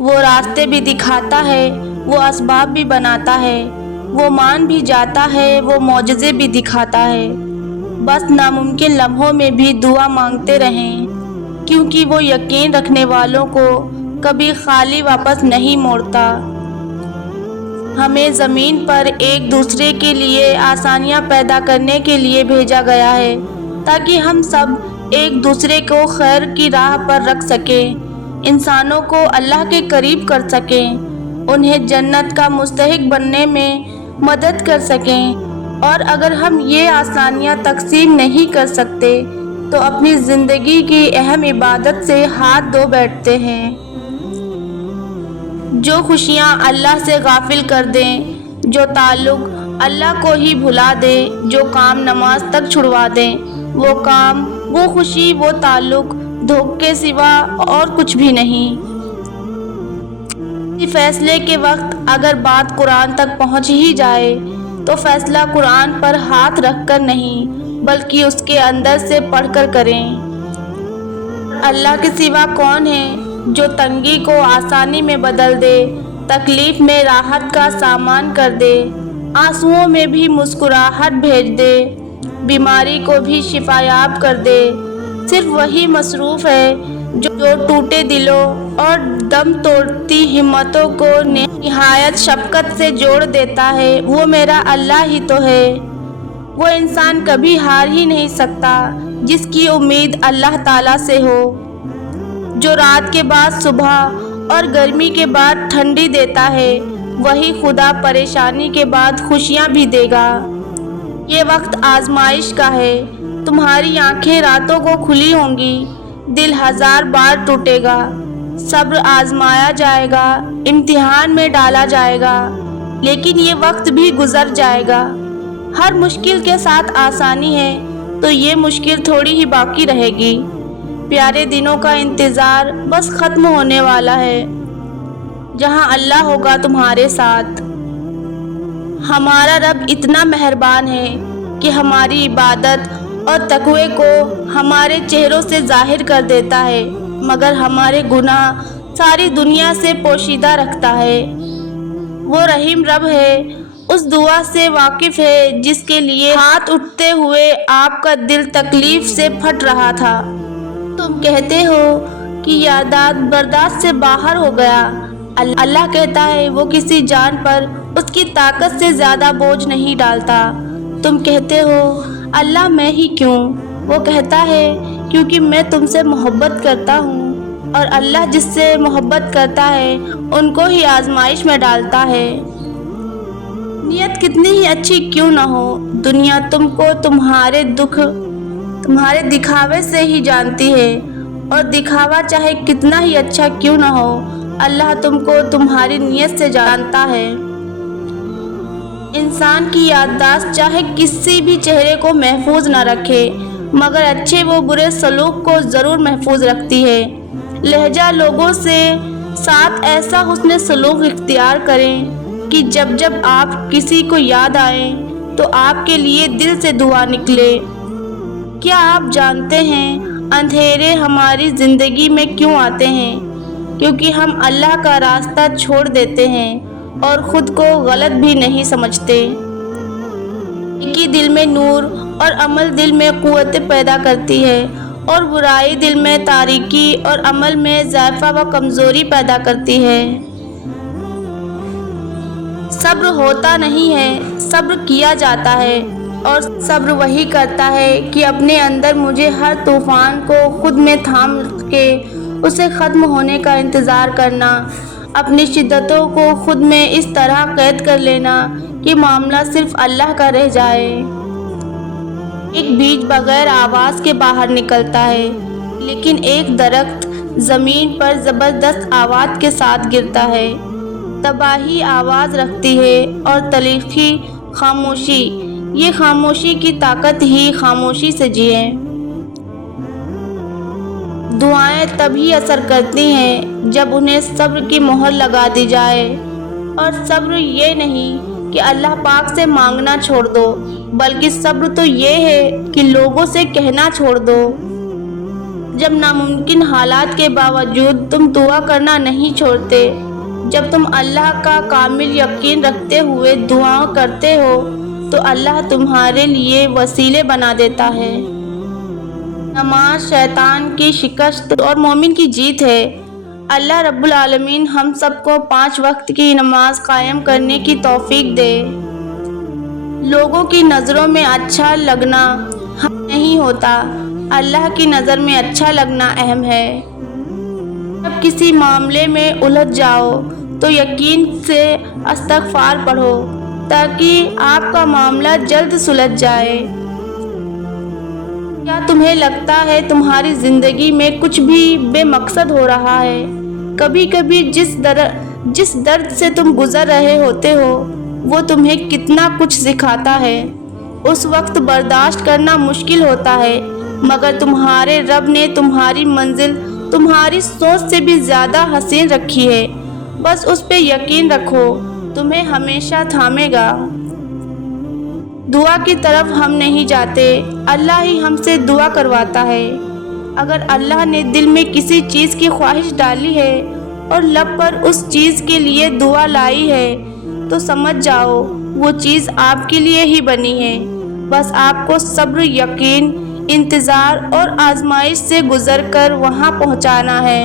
وہ راستے بھی دکھاتا ہے، وہ اسباب بھی بناتا ہے، وہ مان بھی جاتا ہے، وہ معجزے بھی دکھاتا ہے۔ بس ناممکن لمحوں میں بھی دعا مانگتے رہیں، کیونکہ وہ یقین رکھنے والوں کو کبھی خالی واپس نہیں موڑتا۔ ہمیں زمین پر ایک دوسرے کے لیے آسانیاں پیدا کرنے کے لیے بھیجا گیا ہے، تاکہ ہم سب ایک دوسرے کو خیر کی راہ پر رکھ سکیں، انسانوں کو اللہ کے قریب کر سکیں، انہیں جنت کا مستحق بننے میں مدد کر سکیں۔ اور اگر ہم یہ آسانیاں تقسیم نہیں کر سکتے تو اپنی زندگی کی اہم عبادت سے ہاتھ دھو بیٹھتے ہیں۔ جو خوشیاں اللہ سے غافل کر دیں، جو تعلق اللہ کو ہی بھلا دیں، جو کام نماز تک چھڑوا دیں، وہ کام، وہ خوشی، وہ تعلق دھوکے کے سوا اور کچھ بھی نہیں۔ کسی فیصلے کے وقت اگر بات قرآن تک پہنچ ہی جائے تو فیصلہ قرآن پر ہاتھ رکھ کر نہیں بلکہ اس کے اندر سے پڑھ کر کریں۔ اللہ کے سوا کون ہے جو تنگی کو آسانی میں بدل دے، تکلیف میں راحت کا سامان کر دے، آنسوؤں میں بھی مسکراہٹ بھیج دے، بیماری کو بھی شفا یاب کر دے؟ صرف وہی مصروف ہے جو ٹوٹے دلوں اور دم توڑتی ہمتوں کو نہایت شفقت سے جوڑ دیتا ہے۔ وہ میرا اللہ ہی تو ہے۔ وہ انسان کبھی ہار ہی نہیں سکتا جس کی امید اللہ تعالیٰ سے ہو، جو رات کے بعد صبح اور گرمی کے بعد ٹھنڈی دیتا ہے، وہی خدا پریشانی کے بعد خوشیاں بھی دے گا۔ یہ وقت آزمائش کا ہے، تمہاری آنکھیں راتوں کو کھلی ہوں گی، دل ہزار بار ٹوٹے گا، صبر آزمایا جائے گا، امتحان میں ڈالا جائے گا، لیکن یہ وقت بھی گزر جائے گا۔ ہر مشکل کے ساتھ آسانی ہے، تو یہ مشکل تھوڑی ہی باقی رہے گی۔ پیارے دنوں کا انتظار بس ختم ہونے والا ہے، جہاں اللہ ہوگا تمہارے ساتھ۔ ہمارا رب اتنا مہربان ہے کہ ہماری عبادت اور تقوی کو ہمارے چہروں سے ظاہر کر دیتا ہے، مگر ہمارے گناہ ساری دنیا سے پوشیدہ رکھتا ہے۔ وہ رحیم رب ہے، اس دعا سے واقف ہے جس کے لیے ہاتھ اٹھتے ہوئے آپ کا دل تکلیف سے پھٹ رہا تھا۔ تم کہتے ہو کہ یادداشت برداشت سے باہر ہو گیا۔ اللہ کہتا ہے وہ کسی جان پر اس کی طاقت سے زیادہ بوجھ نہیں ڈالتا۔ تم کہتے ہو اللہ میں ہی کیوں؟ وہ کہتا ہے کیونکہ میں تم سے محبت کرتا ہوں، اور اللہ جس سے محبت کرتا ہے ان کو ہی آزمائش میں ڈالتا ہے۔ نیت کتنی ہی اچھی کیوں نہ ہو، دنیا تم کو تمہارے دکھاوے سے ہی جانتی ہے، اور دکھاوا چاہے کتنا ہی اچھا کیوں نہ ہو، اللہ تم کو تمہاری نیت سے جانتا ہے۔ انسان کی یادداشت چاہے کسی بھی چہرے کو محفوظ نہ رکھے، مگر اچھے و برے سلوک کو ضرور محفوظ رکھتی ہے۔ لہجہ لوگوں سے ساتھ ایسا حسن سلوک اختیار کریں کہ جب جب آپ کسی کو یاد آئیں تو آپ کے لیے دل سے دعا نکلے۔ کیا آپ جانتے ہیں اندھیرے ہماری زندگی میں کیوں آتے ہیں؟ کیونکہ ہم اللہ کا راستہ چھوڑ دیتے ہیں اور خود کو غلط بھی نہیں سمجھتے۔ نیکی دل میں نور اور عمل دل میں قوت پیدا کرتی ہے، اور برائی دل میں تاریکی اور عمل میں ضعف و کمزوری پیدا کرتی ہے۔ صبر ہوتا نہیں ہے، صبر کیا جاتا ہے، اور صبر وہی کرتا ہے کہ اپنے اندر مجھے ہر طوفان کو خود میں تھام کے اسے ختم ہونے کا انتظار کرنا، اپنی شدتوں کو خود میں اس طرح قید کر لینا کہ معاملہ صرف اللہ کا رہ جائے۔ ایک بیج بغیر آواز کے باہر نکلتا ہے، لیکن ایک درخت زمین پر زبردست آواز کے ساتھ گرتا ہے۔ تباہی آواز رکھتی ہے اور تلخی خاموشی۔ یہ خاموشی کی طاقت ہی خاموشی سے جئیں۔ دعائیں تبھی اثر کرتی ہیں جب انہیں صبر کی مہر لگا دی جائے، اور صبر یہ نہیں کہ اللہ پاک سے مانگنا چھوڑ دو، بلکہ صبر تو یہ ہے کہ لوگوں سے کہنا چھوڑ دو۔ جب ناممکن حالات کے باوجود تم دعا کرنا نہیں چھوڑتے، جب تم اللہ کا کامل یقین رکھتے ہوئے دعا کرتے ہو تو اللہ تمہارے لیے وسیلے بنا دیتا ہے۔ نماز شیطان کی شکست اور مومن کی جیت ہے۔ اللہ رب العالمین ہم سب کو 5 وقت کی نماز قائم کرنے کی توفیق دے۔ لوگوں کی نظروں میں اچھا لگنا اہم نہیں ہوتا، اللہ کی نظر میں اچھا لگنا اہم ہے۔ جب کسی معاملے میں الجھ جاؤ تو یقین سے استغفار پڑھو تاکہ آپ کا معاملہ جلد سلجھ جائے۔ کیا تمہیں لگتا ہے تمہاری زندگی میں کچھ بھی بے مقصد ہو رہا ہے؟ کبھی کبھی جس درد سے تم گزر رہے ہوتے ہو وہ تمہیں کتنا کچھ سکھاتا ہے۔ اس وقت برداشت کرنا مشکل ہوتا ہے، مگر تمہارے رب نے تمہاری منزل تمہاری سوچ سے بھی زیادہ حسین رکھی ہے۔ بس اس پہ یقین رکھو، تمہیں ہمیشہ تھامے گا۔ دعا کی طرف ہم نہیں جاتے، اللہ ہی ہم سے دعا کرواتا ہے۔ اگر اللہ نے دل میں کسی چیز کی خواہش ڈالی ہے اور لب پر اس چیز کے لیے دعا لائی ہے تو سمجھ جاؤ وہ چیز آپ کے لیے ہی بنی ہے۔ بس آپ کو صبر، یقین، انتظار اور آزمائش سے گزر کر وہاں پہنچانا ہے۔